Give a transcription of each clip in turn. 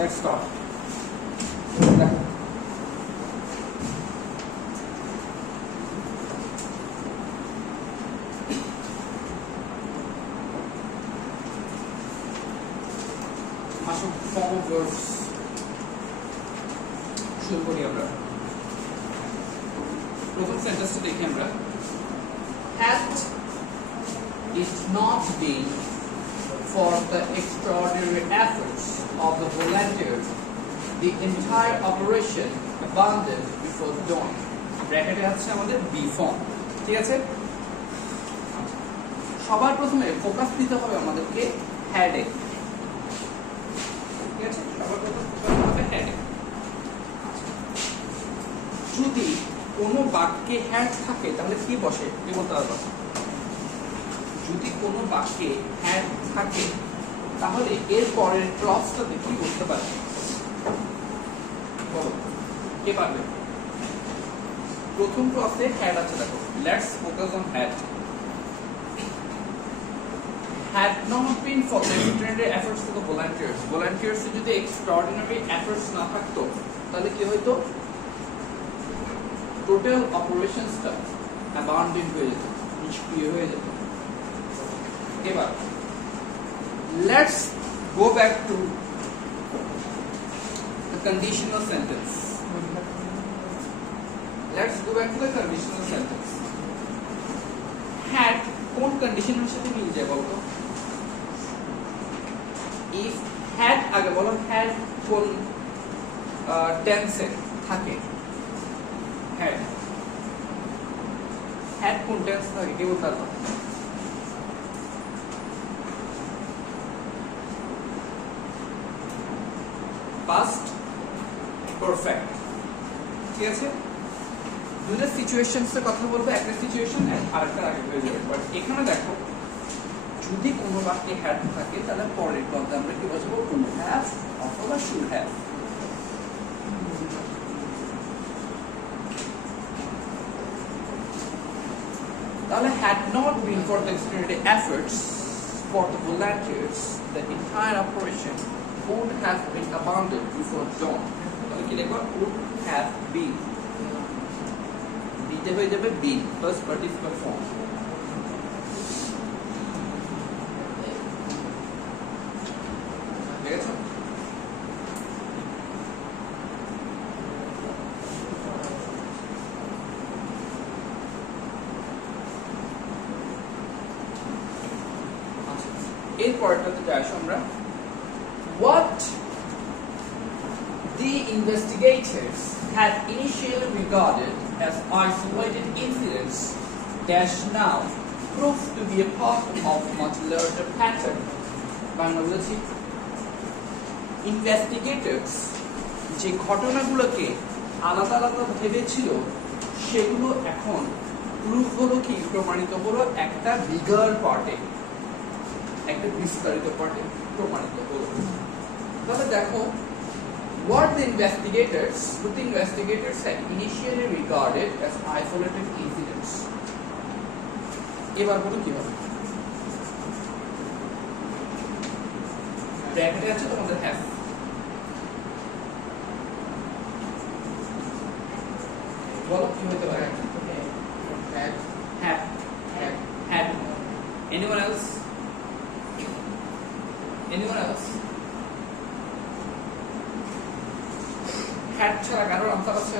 Let's start. আসুন form of verbs শুরু করি আমরা। প্রথম সেন্টেন্সটা দেখি আমরা। Had it not been for the extraordinary efforts of the volunteers, the entire operation abandoned before dawn. ব্র্যাকেটে আছে আমাদের বি ফর্ম, ঠিক আছে? সবার প্রথমে ফোকাস দিতে হবে আমাদেরকে হ্যাডে, ঠিক আছে? সবার প্রথমে ফোকাস হবে হ্যাডে। যদি কোনো বাক্যে হ্যাড থাকে তাহলে কি বসে, কি বলতে পারবো? যদি কোনো বাক্যে হ্যাড থাকে তাহলে এর পরের ক্লজটাতে কি বলতে পারে? বলো, কে পারবে? প্রথম ক্লজে হ্যাড আছে, দেখো, let's focus on had. Had not been for the extraordinary efforts of the volunteers, volunteers যদি extraordinary efforts না থাকতো তাহলে কি হইতো? টোটাল অপারেশনসটা অ্যাবান্ডন হয়ে যেত, নিষ্ক্রিয় হয়ে যেত। এবার let's go back to the conditional sentence. Let's go back to the conditional sentence. Had কোন কন্ডিশনের সাথে মিল যায় বলতো? ইফ হ্যাড আগে বলো, হ্যাড কোন টেন্সে থাকে? হ্যাড কোন টেন্স থাকে কে বলতে পারবো? পাস্ট পারফেক্ট, ঠিক আছে? দুটো সিচুয়েশনস এর কথা বলবো, একটা সিচুয়েশন আরেকটা আগে হয়ে যাবে। বাট এখানে দেখো, যদি কোনো বাক্যে হ্যাড থাকে তাহলে পরের ক্লজে আমরা কি বলবো? উড হ্যাভ অথবা শুড হ্যাভ। তাহলে had not been for the extraordinary efforts for the volunteers, the entire operation would have been abandoned before dawn. তাহলে কি লিখব? would have been, দিতে হয়ে যাবে been plus participle form। ঠিক আছে? এর পরেরটাতে যাই আমরা। What the investigators had initially regarded as isolated incidents dash now proved to be a part of much larger pattern. Bangla বলছি, ইনভেস্টিগেটরস যে ঘটনাগুলোকে আলাদা আলাদা ভেবেছিল সেগুলো এখন প্রুফ হলো, কি প্রমাণিত হলো একটা বিগার পার্টে, একটা বিস্তারিত পার্টে প্রমাণিত হলো। তাহলে দেখো, what the investigators had initially regarded as isolated incidents. এবার বলো কি হবে? ব্র্যাকেটে আছে তোমাদের হ্যাভ। বলো কি হতে পারে? had anyone else? হ্যাড ছাড়া কারোর আনসার আছে?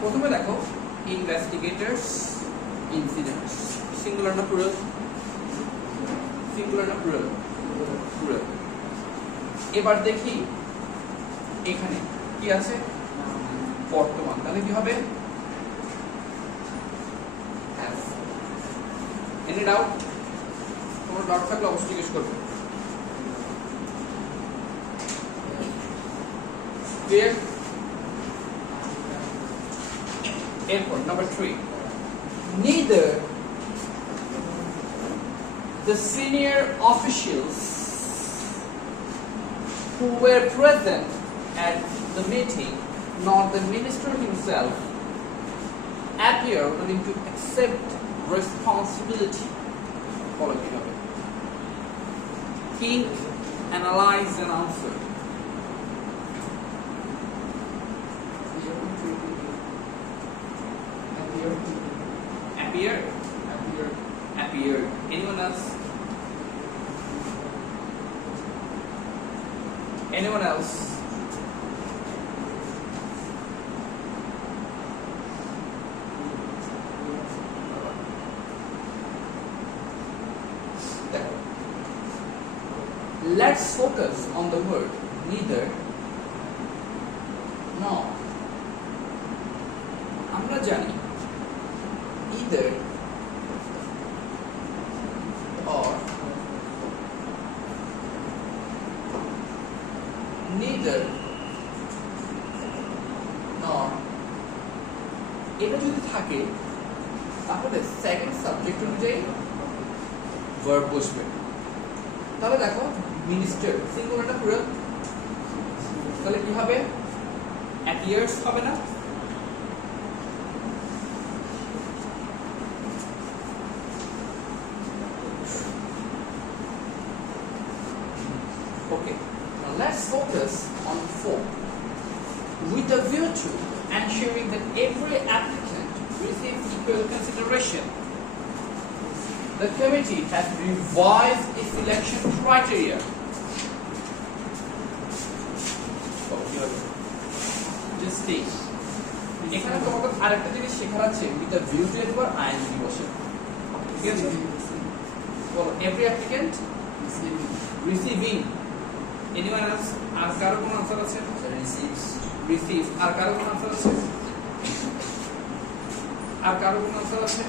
প্রথমে দেখো, ইনভেস্টিগেটরস ইনসিডেন্টস, সিঙ্গুলার না প্লুরাল? সিঙ্গুলার না প্লুরাল? প্লুরাল। এবার দেখি এখানে কি আছে? বর্তমান। তাহলে কি হবে? Any doubt? তোমার ডাউট থাকলে অবশ্যই জিজ্ঞেস করবে। ক্লিয়ার? এরপর নাম্বার 3, neither the senior officials who were present at the meeting nor the minister himself appear willing to accept responsibility. Follow me. think, analyze and answer. Appear. Appear. Anyone else? Anyone else? Let's focus on the word neither nor. আমরা জানি either or neither nor এটা যদি থাকে তাহলে second subject অনুযায়ী ভার্ব বসবে। তাহলে দেখো মিনিস্টার সিঙ্গুলারটা পুরো, তাহলে কি হবে? অ্যাপিয়ার্স হবে না? Okay, now let's focus on 4. With a view to ensuring that every applicant receives equal consideration, the committee has revised its selection criteria. Just take. এখানে তোমাদের আরেকটা জিনিস শেখার আছে, with a view to এর পর ing বসে। ঠিক আছে? বলো every applicant receiving. Anyone else? আর কারো কোনো আনসার আছে? Receives. আর কারো কোনো আনসার আছে? আর কারো কোনো আনসার আছে?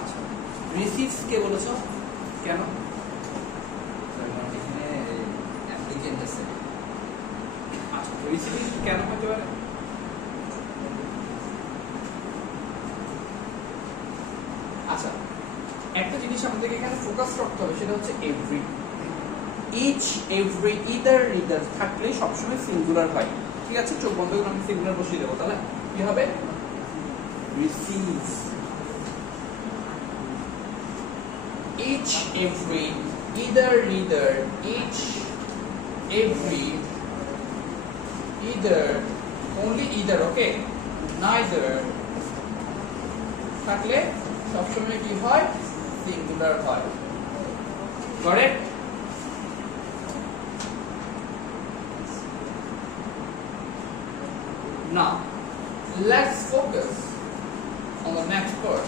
আচ্ছা, receives কে বলেছো? কেন? এখানে অ্যাপ্লিকেন্ট আছে। আচ্ছা, receiving কেন হতে পারে? আচ্ছা, একটা জিনিস আমাদেরকে এখানে ফোকাস করতে হবে, সেটা হচ্ছে every. Each, every, either, either থাকলে সবসময় সিঙ্গুলার হয়। ঠিক আছে, চোখ বন্ধ করে আমি সিঙ্গুলার বসিয়ে দেবো, তাহলে কি হবে? Receives. Each, every, either, either, each, every, either, only either, okay, neither থাকলে সবসময় কি হয়? সিঙ্গুলার হয়। Correct? Now, let's focus on the next part.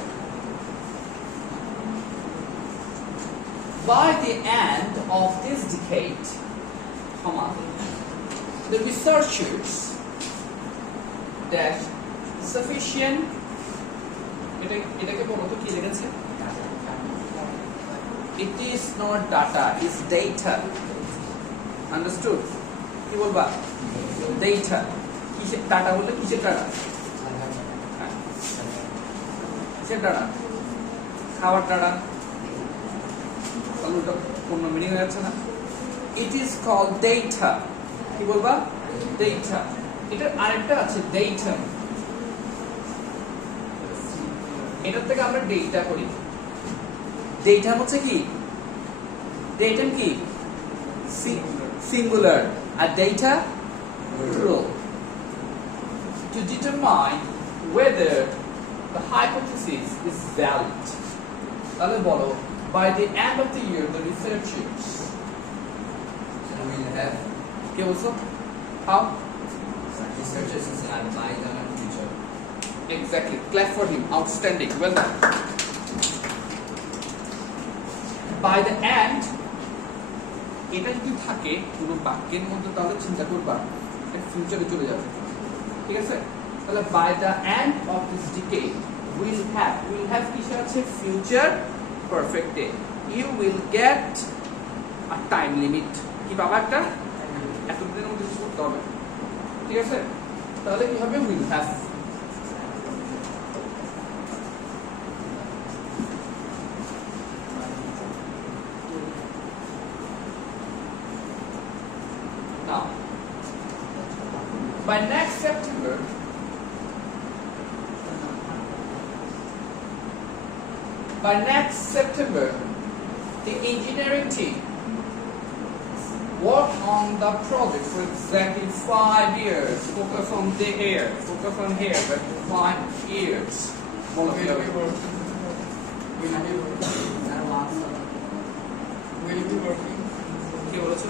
By the end of this decade, the researchers that sufficient এটাকে বলো তো কি লিখেছে? It is not data, it's data. Understood? কি বলবা? Data. কিসের ডাটা বললে কিসের ডাটা? কিসের ডাটা? খাবার ডাটা। তাহলে ওটা কোন মিনিং হয়ে যাচ্ছে না? It is called data. কি বলবা? Data. এটার আরেকটা আছে datum. এটার থেকে আমরা ডেটা করি। ডেটা হচ্ছে কি? ডেটাম কি? সিঙ্গুলার, আর data plural. To determine whether the hypothesis is valid. তাহলে বলো, by the end of the year the researchers will have কে বলছো? How? researchers will advise on our future. Exactly. Clap for him. Outstanding. Well done. By the end, এটা যদি থাকে পুরো বাক্যের মধ্যে, তাহলে চিন্তা করবা এটা ফিউচারে চলে যাবে। ঠিক আছে? তাহলে by the end of this decade will have কিসে আছে? Future perfect day. You will get a time limit. কি বাবা একটা এতদিনের মধ্যে করতে হবে। ঠিক আছে? তাহলে কি হবে? Will have. Now, by next September, By next September, the engineering team work on the project for exactly 5 years. Focus on the hair, focus on hair, but 5 years. Will be working. কি বলেছো?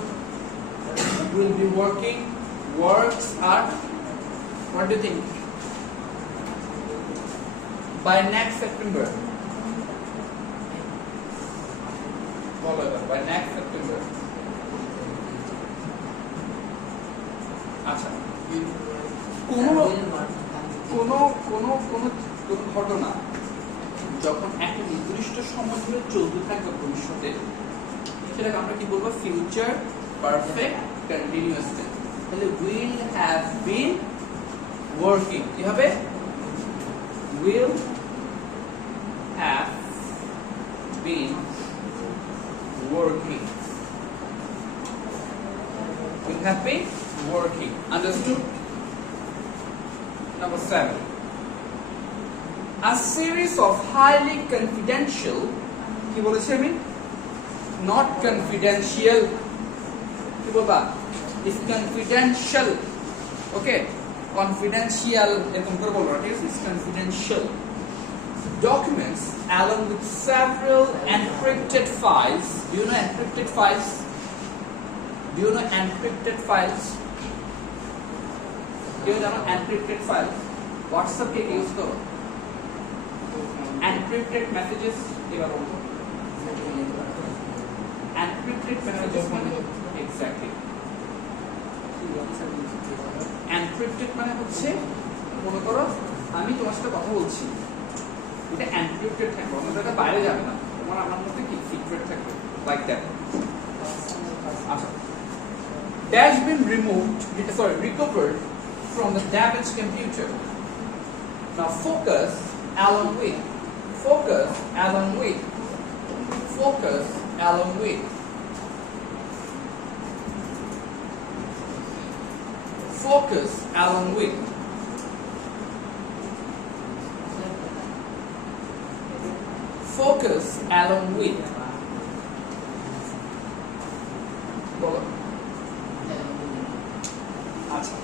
Will be working. Works are. What do you think? By next September. By next September. আচ্ছা কোনো ঘটনা যখন একটা নির্দিষ্ট সময় ধরে চলতে থাকবে ভবিষ্যতে সেটাকে আমরা কি বলবো ফিউচার পারফেক্ট কন্টিনিউয়াস টেন্স তাহলে উইল হ্যাভ বিন ওয়ার্কিং কি হবে will have been working will have been working. Understood? Number 7. A series of highly confidential, কি বলেছি আমি? Not confidential. কি বলবা? Is confidential. Okay? Confidential এরকম করে বলবো ঠিক আছে? Is confidential. Documents along with several encrypted files. Do you know encrypted files? Do you know encrypted files? Do you know encrypted files? WhatsApp के use करो. Encrypted messages এবার বলবো. Encrypted messages মানে exactly. Encrypted মানে হচ্ছে মনে করো আমি তোমার সাথে কথা বলছি. এটা encrypted থাকবে. এটা বাইরে যাবে না. তোমার আমার মধ্যে কি secret থাকবে. Like that. আচ্ছা. Dash been recovered from the damaged computer. Now focus along with. Focus along with. বলো আচ্ছা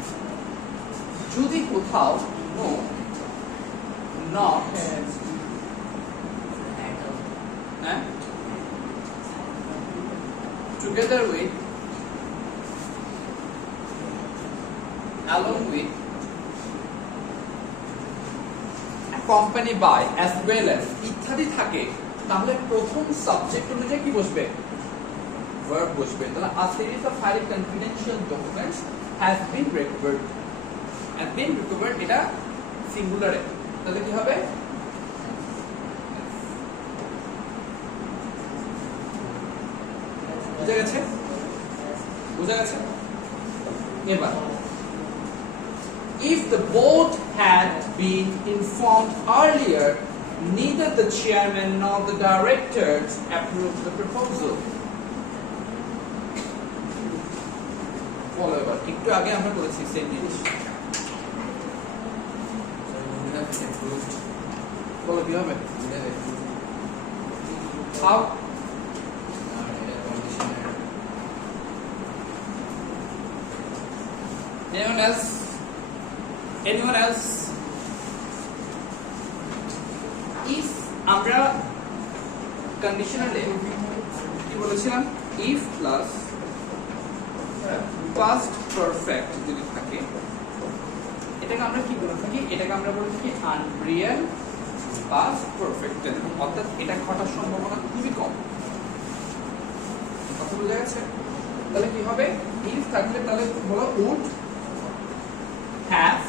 যদি কোথাও no not together with along with accompany by as well as ইত্যাদি থাকে তাহলে প্রথম সাবজেক্ট অনুযায়ী কি বসবে verb বসবে তাহলে a series of highly confidential documents has been recovered এটা সিঙ্গুলারে তাহলে কি হবে বুঝা গেছে এবার if the board had been informed earlier neither the chairman nor the directors approved the proposal এবার একটু আগে আমরা করেছি সেম জিনিস বলো কি হবে how anyone else if আমরা কন্ডিশনালে কি বলেছিলাম if plus past perfect যদি থাকে এটাকে আমরা কি বলে থাকি এটাকে আমরা বলে থাকি unreal past perfect tense অর্থাৎ এটা ঘটার সম্ভাবনা খুবই কম কথা বুঝা গেছে তাহলে কি হবে if থাকলে তাহলে বলো would have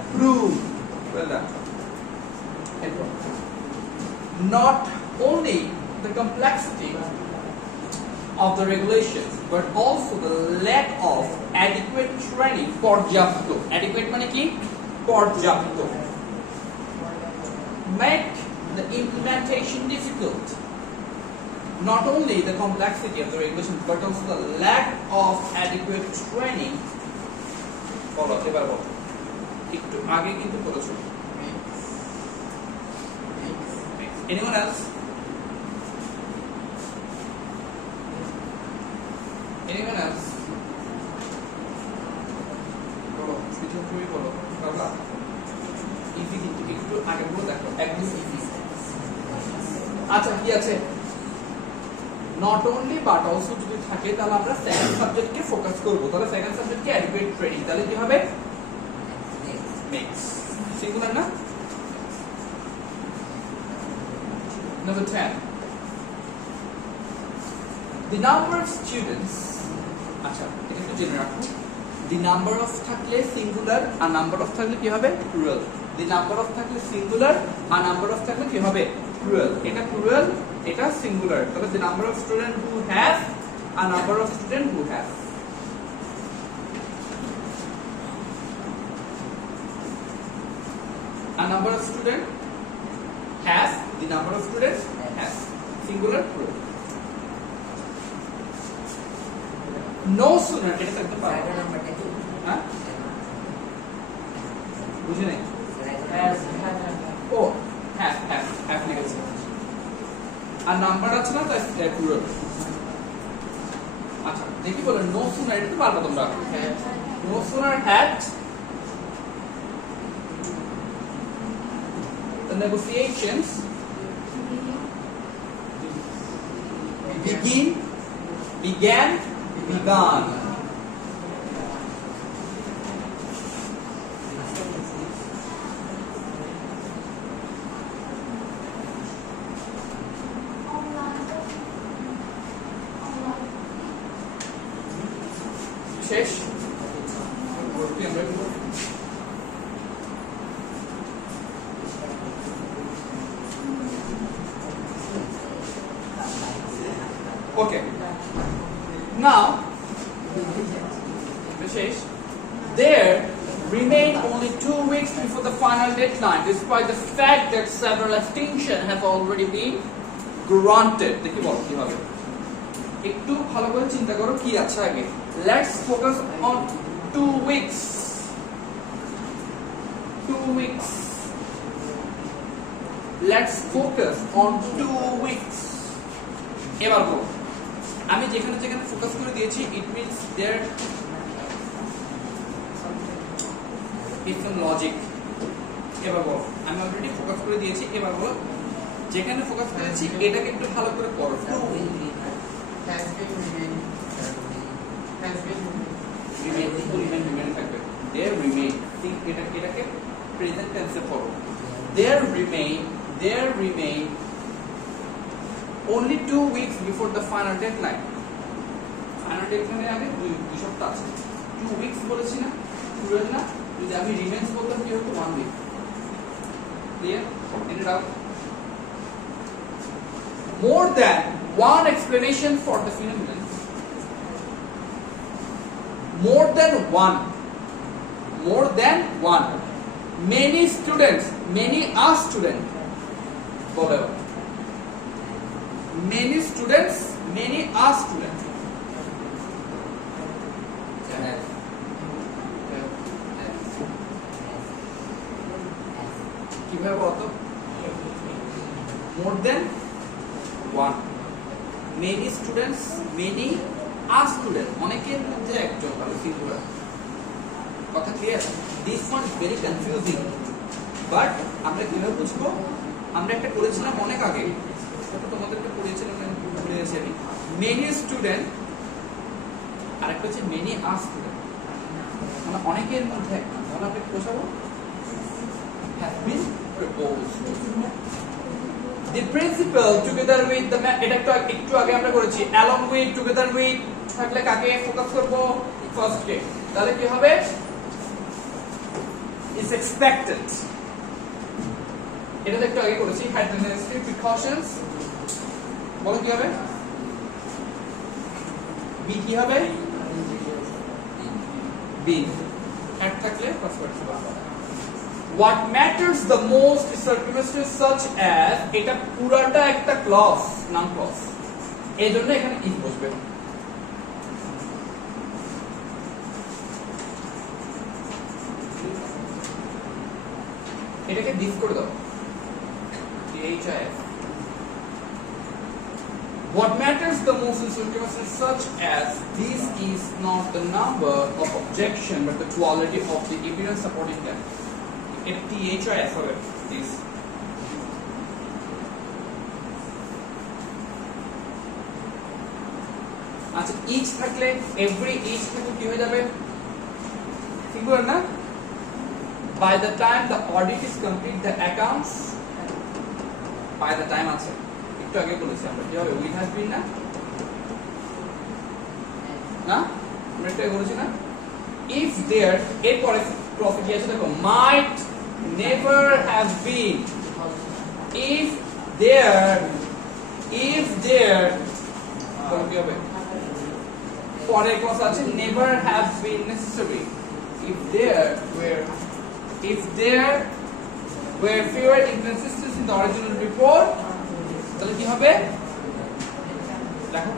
approved well done not only the complexity of the regulations but also the lack of adequate training পর্যাপ্ত adequate মানে কি পর্যাপ্ত make the implementation difficult not only the complexity of the regulations but also the lack of adequate training বলো এবার বলো একটু আগে কিন্তু করেছো Anyone else? Anyone else? বলো কিছু তুমি বলো বাবা ইজি কিন্তু একটু আগে বলে দেখো একদম ইজি আচ্ছা কি আছে নট অনলি বাট অলসো যদি থাকে তাহলে আমরা সেকেন্ড সাবজেক্টকে ফোকাস করব তাহলে সেকেন্ড সাবজেক্টকে অ্যাডিকুয়েট ট্রেনিং তাহলে কি হবে মেক্স সিঙ্গুলার না Number 10. The number of students. আচ্ছা এটা একটু জেনে রাখো the number of থাকলে সিঙ্গুলার আর number of থাকলে কি হবে প্লুরাল the number of থাকলে সিঙ্গুলার আর number of থাকলে কি হবে প্লুরাল এটা প্লুরাল এটা সিঙ্গুলার তাহলে the number of students who have a number of students who have a number of students has the number of students has singular plural no sooner এটা করতে পারো নাম্বারটা কি হ্যাঁ বুঝে নাই ও have লিখেছে আর নাম্বার আছে না তাই প্লুরাল আচ্ছা দেখি বলে no sooner এটা তো পারবে তোমরা no sooner had the negotiations began শেষ পরবর্তী আমরা কি করব Okay. Now, Vishesh, there remain only 2 weeks before the final deadline, despite the fact that several extensions have already been granted. দেখি বল কি হবে একটু ভালো করে চিন্তা করো কি আছে আগে let's focus on 2 weeks 2 weeks let's focus on 2 weeks এবার বলো আমি যেখানে যেখানে ফোকাস করে দিয়েছি it means there is some logic এবার বলো আমি অলরেডি ফোকাস করে দিয়েছি এবার বলো যেখানে ফোকাস করেছি এটাকে একটু ভালো করে পড়ো remain থাকবে there remain think এটাকে প্রেজেন্ট টেন্সে পড়ো there remain only 2 weeks before the final deadline final deadline এর আগে দুই সপ্তাহ আছে 2 weeks বলেছি না পুরো না যদি আমি রিমেইনস বলতাম কি হতো 1 week clear any doubt more than one explanation for the phenomenon more than one many students many are students whatever many students many are students কিভাবে বলতো more than one many students many are students অনেকের মধ্যে একজন ভালো সিঙ্গুলার কথা clear this one is very confusing but আমরা কিভাবে বুঝবো আমরা একটা করেছিলাম অনেক আগে সেটা তোমাদেরকে পড়িয়েছিলাম আমি ভুলে গেছি আমি মেনি স্টুডেন্ট আরেকটা হচ্ছে মেনি আর স্টুডেন্ট মানে অনেকের মধ্যে একটা তাহলে আমরা কি বোঝাবো have been proposed the principal together with the এটা একটু আগে আমরা করেছি along with together with থাকলে কাকে ফোকাস করব ফার্স্ট কে তাহলে কি হবে is expected এটা একটু আগে করেছি had the necessary precautions বলো কি হবে বি কি হবে বি had থাকলে first participle what matters the most is circumstances such as এটা পুরাটা একটা ক্লজ নাম ক্লজ এজন্য এখানে ইজ বসবে এটাকে ডিস করে দাও DHIS What matters the most in circumstances such as this is not the number of objection but the quality of the evidence supporting them. FTHIS হবে this. আচ্ছা each থাকলে every each থাকলে কি হয়ে যাবে সিঙ্গুলার না by the time the audit is complete the accounts by the time আছে একটু আগে বলেছি আমরা কি হবে with has been না না আমরা একটু আগে বলেছি না if there এরপরে প্রফিট আছে দেখো might never have been if there কি হবে পরের কথা আছে never have been necessary if there were fewer inconsistencies in the original report তাহলে কি হবে দেখো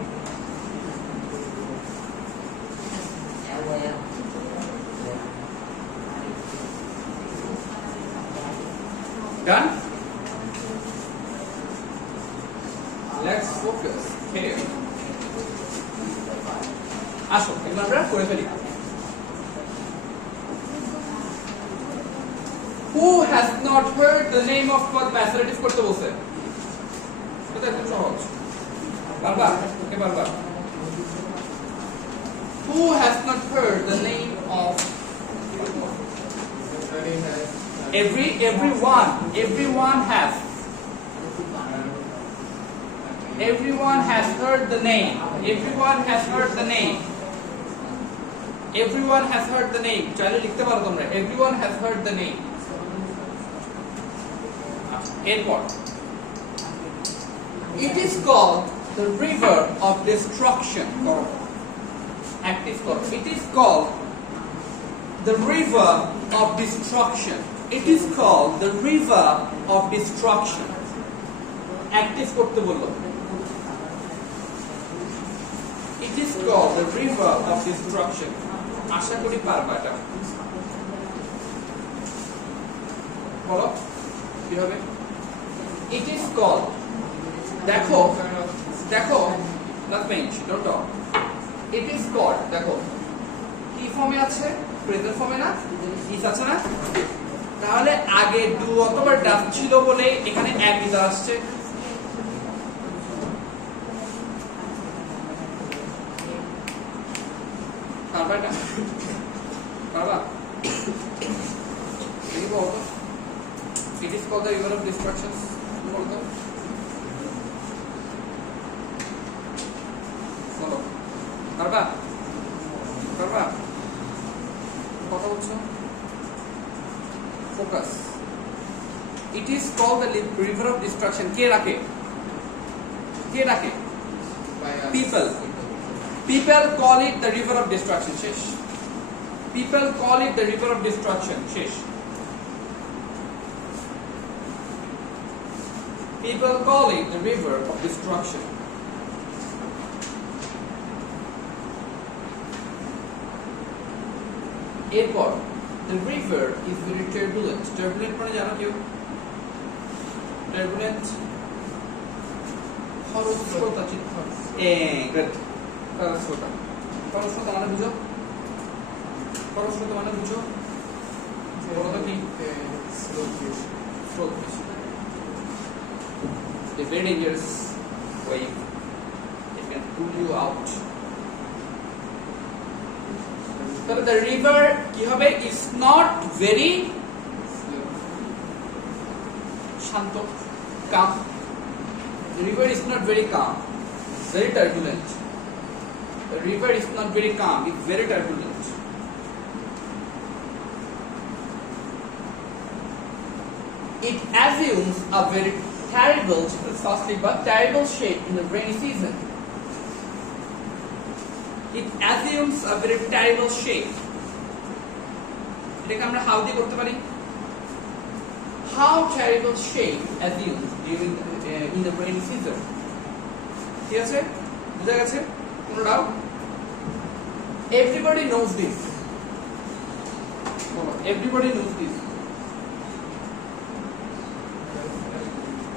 done let's focus here আসো এবার আমরা করে ফেলি who has not heard the name of God mathematics করতে বলছে এটা একদম সহজ বারবার ওকে বারবার who has not heard the name of everyone has heard the name everyone has heard the name চাইলে লিখতে পারো তোমরা everyone has heard the name এরপর it is called the river of destruction active করো it is called the river of destruction it is called the river of destruction active করতে বললো it is called the river of destruction আশা করি পারবা এটা বলো কি হবে it is called দেখো not bench don't talk it is called দেখো কি ফর্মে আছে প্রেজেন্ট ফর্মে না ইজ আছে না তাহলে আগে ডু অথবা ডাজ ছিল বলে এখানে এক ইজ আসছে পারবা না পারবা এই বলতো it is called the river of destruction বলতো বলো পারবা কথা বলছো focus it is called the river of destruction কে রাখে people call it the river of destruction শেষ people call it the river of destruction শেষ people call it the river of destruction এরপর the river is very turbulent মানে জানো কেউ turbulent খরস্রোতা good খরস্রোতা মানে বুঝো বলো তো কি স্রোত a very dangerous wave it can pull you out তবে the river কি হবে is not very Shanto calm the river is not very calm it's very turbulent the river is not very calm it's very turbulent it assumes a very terrible shape in the rainy season it assumes a very terrible shape এটাকে আমরা how দিয়ে করতে পারি how terrible shape assumes during in the rainy season ঠিক আছে বুঝা গেছে কোনো doubt everybody knows this everybody knows this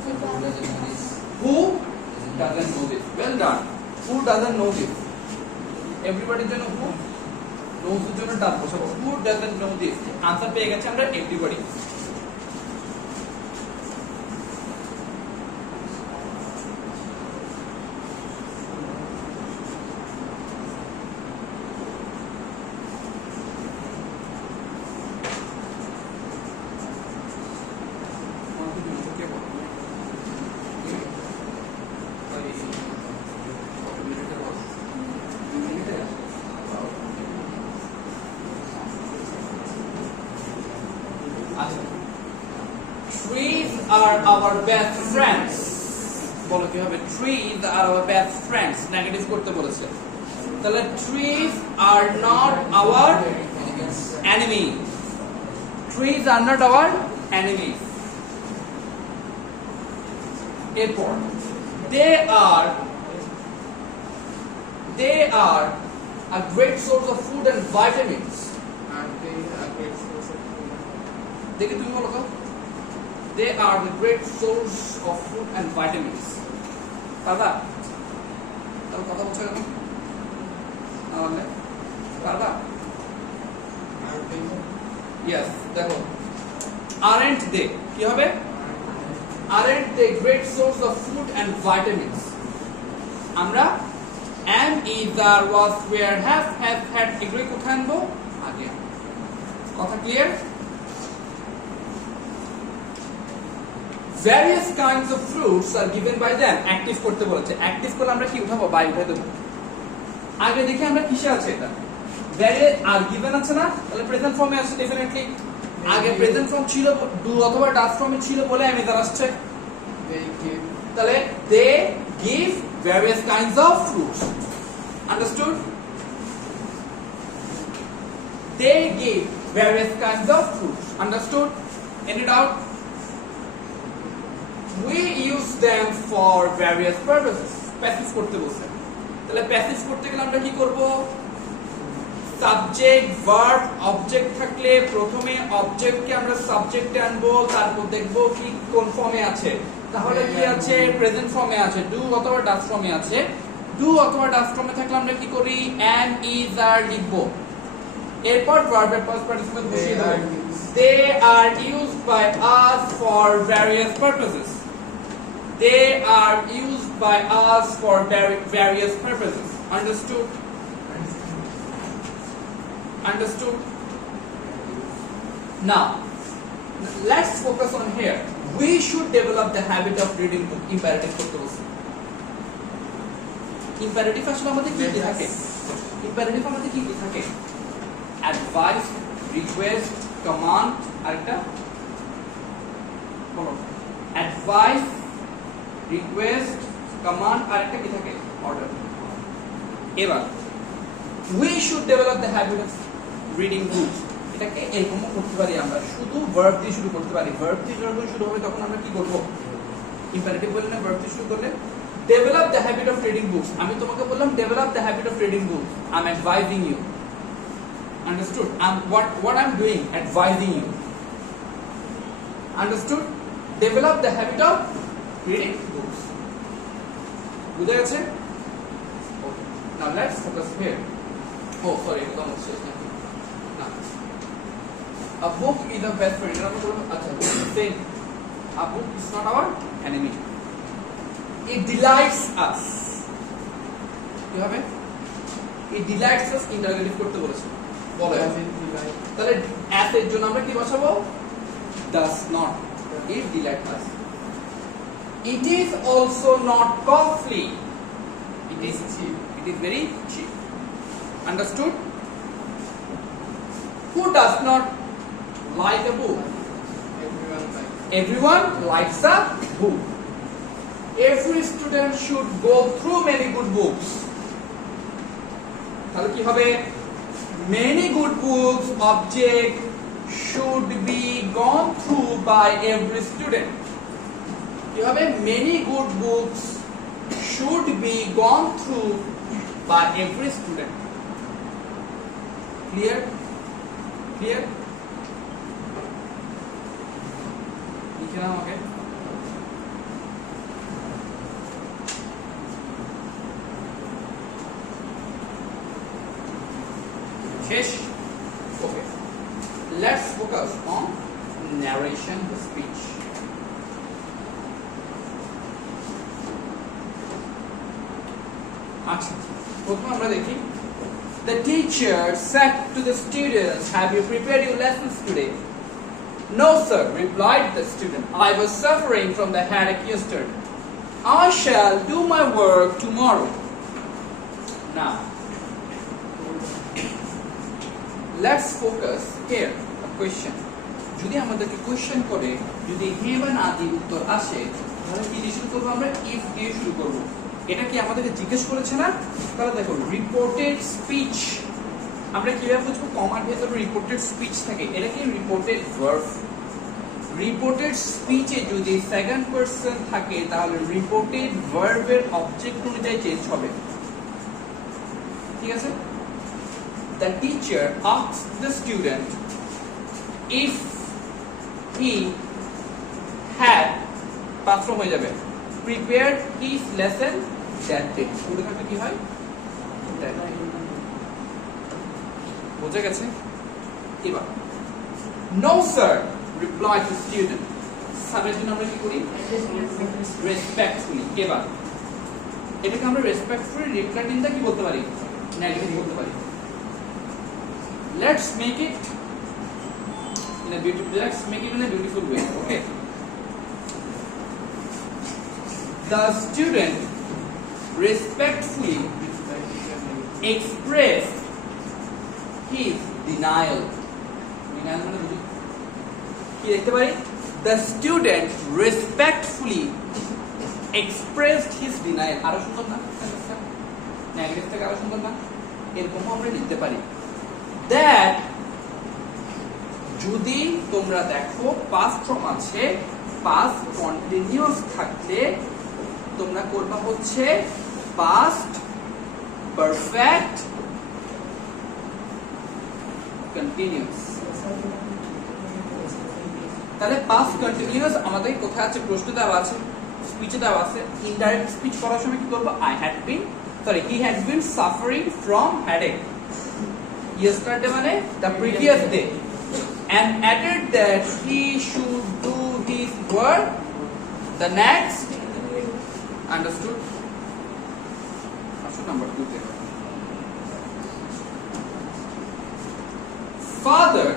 So who doesn't know this? who doesn't know this? Well done. Who doesn't know this? Everybody know who? Knows এর জন্য ডান বসাবো। Who doesn't know this? Answer পেয়ে গেছে আমরা everybody. Trees are our best friends. বলো কি হবে? Trees are our best friends. Negative করতে বলেছে। তাহলে trees are not our enemies. Trees are not our enemies. এরপর they are a great source of food and vitamins. দেখে তুমি বলো তো? They are the great source of food and vitamins. পারবা? তাহলে কথা বলছো কেন? তাহলে পারবা? Yes, দেখো। Aren't they? কি হবে? Aren't they great source of food and vitamins? আমরা am, is, are, was, were, have, had এগুলো কোথায় আনবো? আগে। কথা clear? Various kinds of fruits are given by them. Active করতে বলেছে। Active করলে আমরা কি উঠাবো? বাই উঠাই দেবো। আগে দেখি আমরা কিসে আছে এটা? Various are given আছে না? তাহলে প্রেজেন্ট ফর্মে আছে ডেফিনেটলি। আগে প্রেজেন্ট ফর্ম ছিল ডু অথবা ডাজ ফর্মে ছিল বলে আমি দ্বারা আসছে। তাহলে they give various kinds of fruits. Understood? They give various kinds of fruits. Understood? Any doubt? We use them for various purposes. Passive করতে বলছে। তাহলে প্যাসিভ করতে গেলে আমরা কি করব? সাবজেক্ট, ভার্ব, অবজেক্ট থাকলে প্রথমে অবজেক্টকে আমরা সাবজেক্টে আনবো, তারপর দেখব কি কোন ফর্মে আছে। তাহলে কি আছে? প্রেজেন্ট ফর্মে আছে, ডু অথবা ডাজ ফর্মে আছে। ডু অথবা ডাজ ফর্মে থাকলে আমরা কি করি? am, is, are লিখব। এরপর ভার্বের পাস্ট পার্টিসিপল বসিয়ে দেব। They are used by us for various purposes. They are used by us for various purposes. Understood? Understood? Now, let's focus on here. We should develop the habit of reading book. Imperative করতে বলছি। Imperative আসলে আমাদের কি কি থাকে? Imperative আমাদের কি কি থাকে? Advice, request, command, আরেকটা বলো। Advice, request, command, আরেকটা কি থাকে? Order. এবার we should develop the habit of reading books. এটাকে এরকম করতে পারি আমরা, শুধু ভার্ব দিয়ে শুরু করতে পারি। ভার্ব দিয়ে যখন শুরু হবে তখন আমরা কি করব? ইম্পারেটিভ বললে না, ভার্ব দিয়ে শুরু করলে develop the habit of reading books. আমি তোমাকে বললাম develop the habit of reading books. I'm advising you. Understood? What I'm doing? Advising you. Understood? Develop the habit of reading books. বুঝা গেছে? Okay. Now let's focus here. Oh, sorry, এটা তো হচ্ছে না। A book is a best friend. এটা আমরা বলবো আচ্ছা, same. A book is not our enemy. It delights us. কি হবে? It delights us ইন্টারোগেটিভ করতে বলেছে। বলো তাহলে as এর জন্য আমরা কি বসাবো? Does not. It delights us. It is also not costly. It is cheap. It is very cheap. Understood? Who does not like a book? Everyone likes a book. Every student should go through many good books. তাহলে কি হবে? Many good books object should be gone through by every student. কি হবে? Many good books should be gone through by every student. Clear? Clear? লিখে নাও আমাকে। Fish. Okay. Let's focus on narration, the speech. আচ্ছা, প্রথমে আমরা দেখি The teacher said to the students, "Have you prepared your lessons today?" "No, sir," replied the student. "I was suffering from the headache yesterday. I shall do my work tomorrow." Now, let's focus here. A question. যদি আমাদেরকে কোয়েশ্চেন করে যদি হ্যাঁ বা না দিয়ে উত্তর আসে তাহলে কি দিয়ে শুরু করবো আমরা? ইফ দিয়ে শুরু করবো। এটা কি আমাদেরকে জিজ্ঞেস করেছে না? তাহলে দেখো রিপোর্টেড স্পিচ আমরা কিভাবে বুঝবো? কমার ভেতরে রিপোর্টেড স্পিচ থাকে, এটা কি রিপোর্টেড ভার্ব। রিপোর্টেড স্পিচে যদি সেকেন্ড পারসন থাকে তাহলে রিপোর্টেড ভার্বের অবজেক্ট অনুযায়ী চেঞ্জ হবে, ঠিক আছে? The teacher asked the student if he had past form হয়ে যাবে prepared his lesson that day. পুরো থাকবে কি হয়? that day. বুঝে গেছে? এবার no sir replied the student. সাবের জন্য আমরা কি করি? respectfully. এবার এটাকে আমরা respectfully রিপ্লাই দিন কি বলতে পারি? নেগেটিভ বলতে পারি। Let's make it in a beautiful way. Okay. The student respectfully expressed his denial. Denial মানে বুঝি কি দেখতে পারি? The student respectfully expressed his denial. আরো সুন্দর না? নেগেটিভ থেকে আরো সুন্দর না? এরকম আমরা লিখতে পারি। That যদি তোমরা দেখো past form আছে, past continuous থাকলে তোমরা করবা হচ্ছে past perfect continuous। তাহলে past continuous আমাদের কোথায় আছে? প্রশ্ন দেওয়া আছে, স্পিচে দেওয়া আছে। ইনডাইরেক্ট স্পিচ করার সময় কি করব? he had been suffering from headache yesterday মানে the previous day, and added that he should do his work the next. Understood? Question number 2 there. Father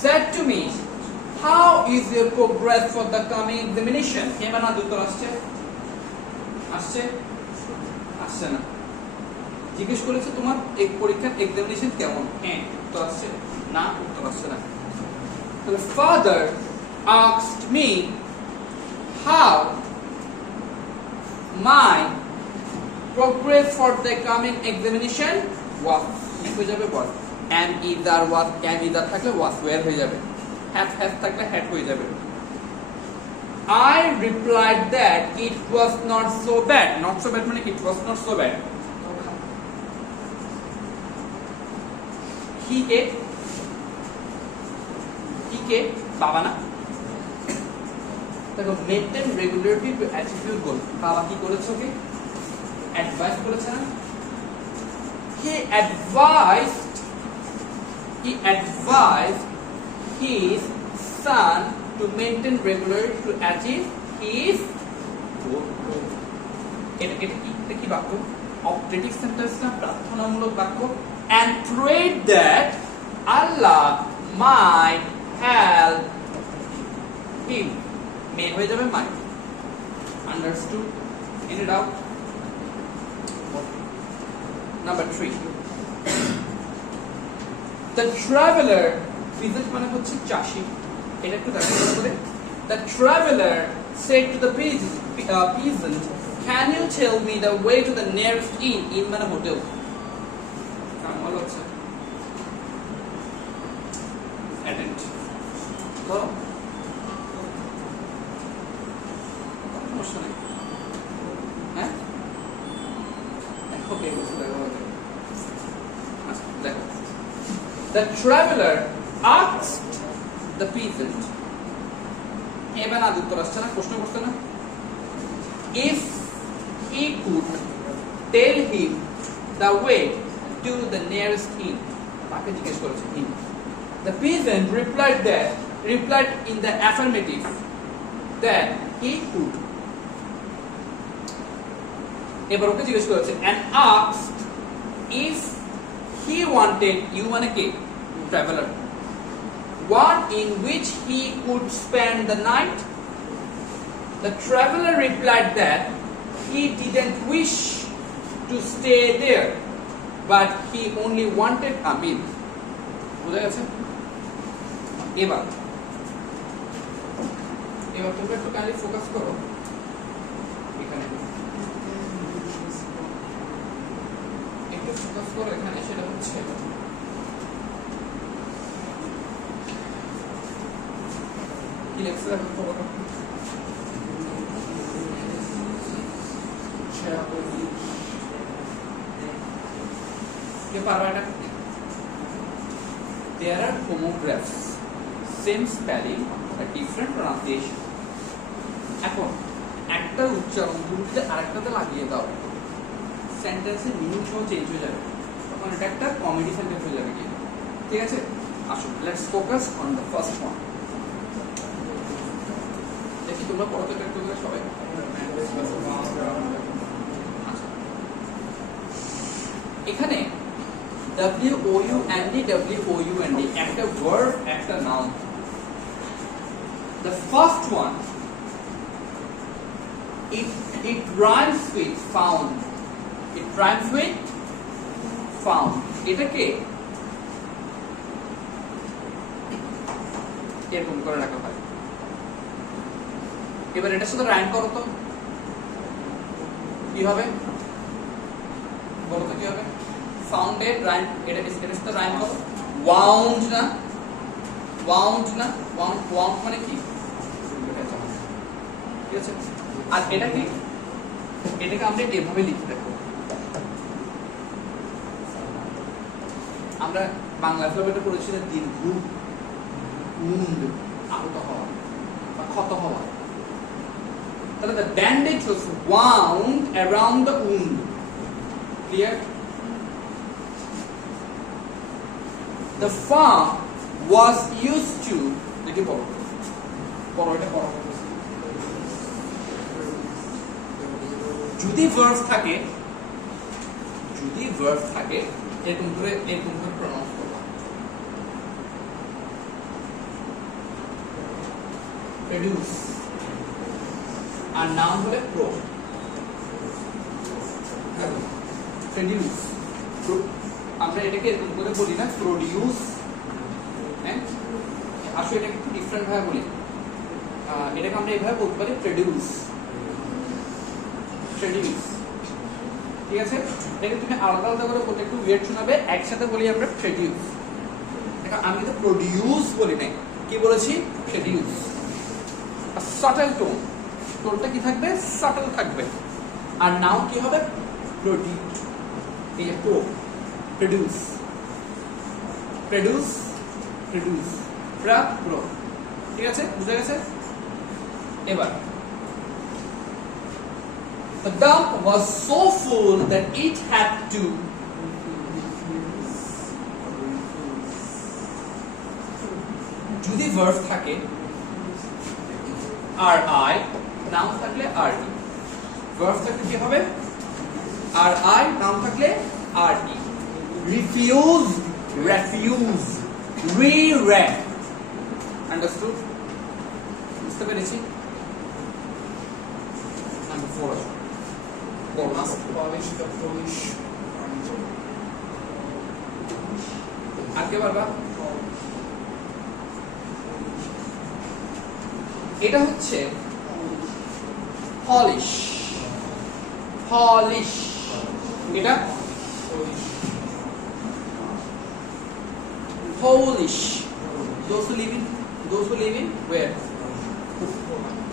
said to me, "How is your progress for the coming examination?" এবার না উত্তর আসছে না। জিজ্ঞেস করেছে তোমার এক পরীক্ষার এক্সামিনেশন কেমন? হ্যাঁ উত্তর আসছে না, উত্তর আসছে না। তাহলে father asked me how my progress for the coming examination was. হয়ে যাবে what? and either was, and either থাকলে was where হয়ে যাবে, has থাকলে had হয়ে যাবে। I replied that it was not so bad. Not so bad মানে it was not so bad. He কে বাবা না? দেখো maintain regularity to achieve your goal. বাবা কি করেছে? ওকে অ্যাডভাইস করেছে না? He advised his son to maintain regularly to achieve his goal. এটা কি বাক্য? অপটেটিভ সেন্টেন্স না, প্রার্থনামূলক বাক্য। And prayed that Allah might help him. May হয়ে যাবে might. Understood? Any doubt? Number 3. The traveler, visit মানে হচ্ছে চাষী, এটা একটু দেখো করে। The traveler said to the peasant, "Can you tell me the way to the nearest inn?" In মানে হোটেল। কামাল হচ্ছে attend বলো সমস্যা নেই। হ্যাঁ ওকে দেখো The traveler asked the peasant, এবার না উত্তর আসছে না, প্রশ্ন করছে না, if he could tell him the way to the nearest inn. তাকে জিজ্ঞেস করেছে inn. The peasant replied in the affirmative that he could. এবার ওকে জিজ্ঞেস করেছে and asked if he wanted you মানে কে traveler one in which he could spend the night. The traveler replied that he didn't wish to stay there but he only wanted a meal. বুঝা গেছে? এবার তোমরা একটু kindly focus করো এখানে, একটু ফোকাস করো এখানে। সেটা হচ্ছে কি লেখছে এখন খবরটা কে পারবে এটা? There are homographs, same spelling, a different pronunciation. এখন একটা উচ্চারণ দুটোতে আরেকটাতে লাগিয়ে দাও, সেন্টেন্সের মিনিং সহ চেঞ্জ হয়ে যাবে, তখন এটা একটা কমেডি সেন্টেন্স হয়ে যাবে। কি ঠিক আছে? আসুন, let's focus on the first one. দেখি তোমরা পড়তে একটু করে সবাই। এখানে WOUND একটা verb একটা noun. The first one it rhymes with found. It rhymes with found. এটা কে? এরকম করে রাখা হয়। এবার এটার সাথে রাইম করো তো কি হবে? বলো তো কি হবে? Founded rhyme, এটা সাথে রাইম করো। wound না wound মানে কি? ঠিক আছে? আর এটা কি? এটাকে আমরা এভাবে লিখে রাখবো। আমরা বাংলা অ্যালফাবেটে পড়েছি না দীর্ঘ wound, আহত হওয়া বা ক্ষত হওয়া। তাহলে the bandage was wound around the wound. Clear? The farm was used to, দেখি পড়ো এটা পড়ো। যদি verb থাকে এরকম করে প্রনাউন্স করবা। produce আর নাম হলে produce। আমরা এটাকে এরকম করে বলি না প্রোডিউস, হ্যাঁ? আসলে এটাকে একটু ডিফারেন্ট ভাবে বলি। এটাকে আমরা এইভাবে বলতে পারি প্রোডিউস। ঠিক আছে? এটাকে তুমি আলাদা করে বলতে একটু উইয়ার্ড শোনাবে, একসাথে বলি আমরা প্রোডিউস। দেখো আমি কিন্তু প্রোডিউস বলি নাই, কি বলেছি? প্রোডিউস। আর সাটল টোনটা কি থাকবে? সাটল থাকবে। আর নাও কি হবে? প্রোডিউস। এই যে produce pro। ঠিক আছে? বুঝা গেছে? এবার the dump was so full that it had to যদি verb থাকে ri, noun থাকলে rt, verb থাকলে কি হবে? ri, noun থাকলে rt। refuse, re-read. Understood? বুঝতে পেরেছি? Number 4. Polish the Polish. আর কে পারবা? এটা হচ্ছে polish। এটা Polish. Those who live in where?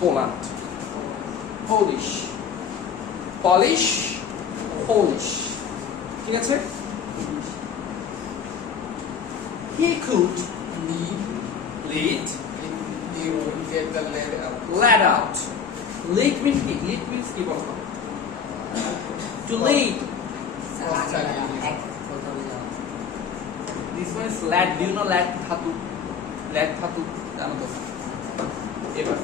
Poland. Polish. ঠিক আছে? He could lead He will get the lead out. Lead out. Lead means কি? Lead means কি বলতো? To lead. This one is lat. Do you know lat dhatu? Lat dhatu জানো তো? এবার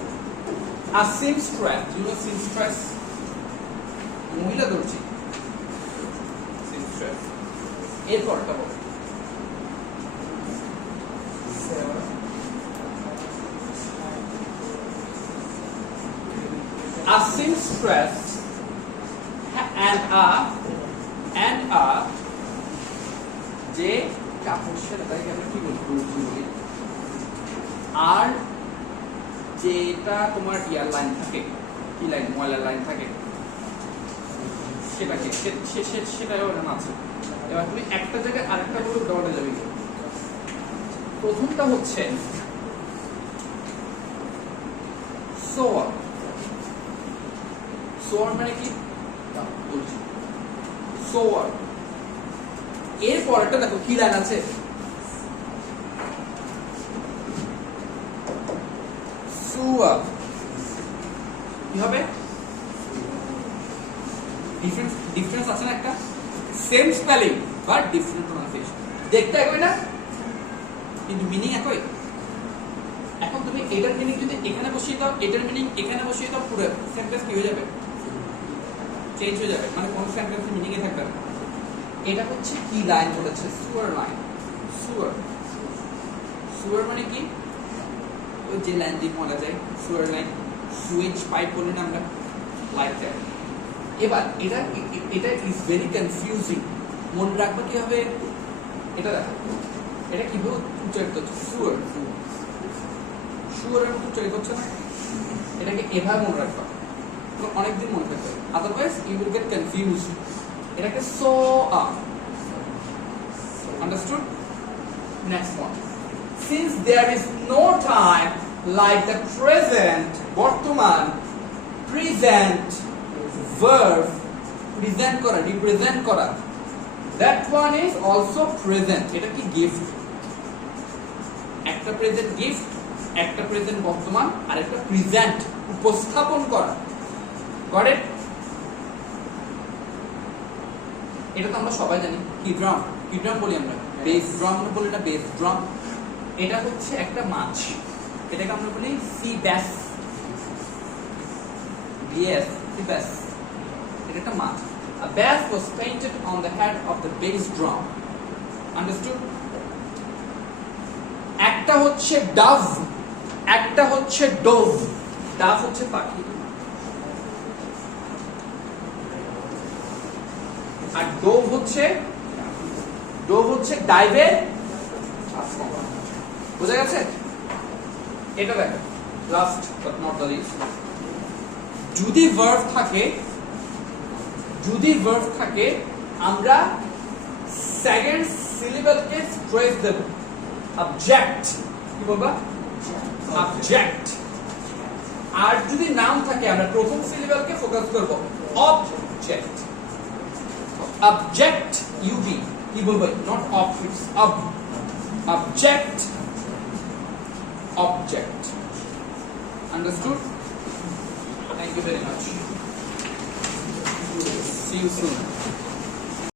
a seamstress. Do you know seamstress? মহিলা দর্জি। seamstress. এরপরটা বলো। A seamstress and a যে কাপড় সেলাইকে আমরা কি বলি আর যেটা তোমার ইয়ার লাইন থাকে কি লাইন ময়লার লাইন থাকে সেটাকে সেটাও এখানে আছে। এবার তুমি একটা জায়গায় আরেকটা করে উল্টাপাল্টা যাবে কি প্রথমটা হচ্ছে সোয়ার। সোয়ার মানে কি বলছি সোয়ার এর পরেরটা দেখো কি লাইন আছে সুয়া কি হবে ডিফারেন্স আছে না একটা same spelling but different pronunciation দেখতে একই না কিন্তু মিনিং একই। এখন তুমি এটার মিনিং যদি এখানে বসিয়ে দাও এটার মিনিং এখানে বসিয়ে দাও পুরো সেন্টেন্স কি হয়ে যাবে চেঞ্জ হয়ে যাবে মানে কোন সেন্টেন্সের মিনিং এ থাকবে না। এটা হচ্ছে কি লাইন বলেছে সুয়ার লাইন। সুয়ার সুয়ার মানে কি ওই যে লাইন দিয়ে বলা যায় সুয়ার লাইন সুইচ পাইপ বলি না আমরা লাইক দ্যাট। এবার এটা ইজ ভেরি কনফিউজিং মনে রাখবা কি হবে এটা দেখো এটা কিভাবে উচ্চারিত হচ্ছে সুয়ার সুয়ারের মতো উচ্চারিত হচ্ছে না এটাকে এভাবে মনে রাখবা অনেকদিন মনে থাকবে otherwise you will get confused. এটাকে so up understood. Next one since there is no time like the present বর্তমান present verb present করা represent করা that one is also present এটা কি gift একটা present gift একটা present বর্তমান আর একটা present উপস্থাপন করা got it এটা তো আমরা সবাই জানি কি ড্রাম বলি আমরা বেস ড্রাম বলি না বেস ড্রাম। এটা হচ্ছে একটা মাছ এটাকে আমরা বলি সি ব্যাস বিএস সি ব্যাস এটা একটা মাছ। A bass was painted on the head of the bass drum. Understood? একটা হচ্ছে ডাভ একটা হচ্ছে ডোভ। ডাভ হচ্ছে পাখি আর ডোভ হচ্ছে ডাইভের বুঝা গেছে। এটা দেখো last but not the least যদি ভার্ব থাকে আমরা সেকেন্ড সিলেবালকে স্ট্রেস দেব অবজেক্ট কি বলবা অবজেক্ট। আর যদি নাম থাকে আমরা প্রথম সিলেবালকে ফোকাস করব অবজেক্ট object ub কি বলবো not object object object understood thank you very much see you soon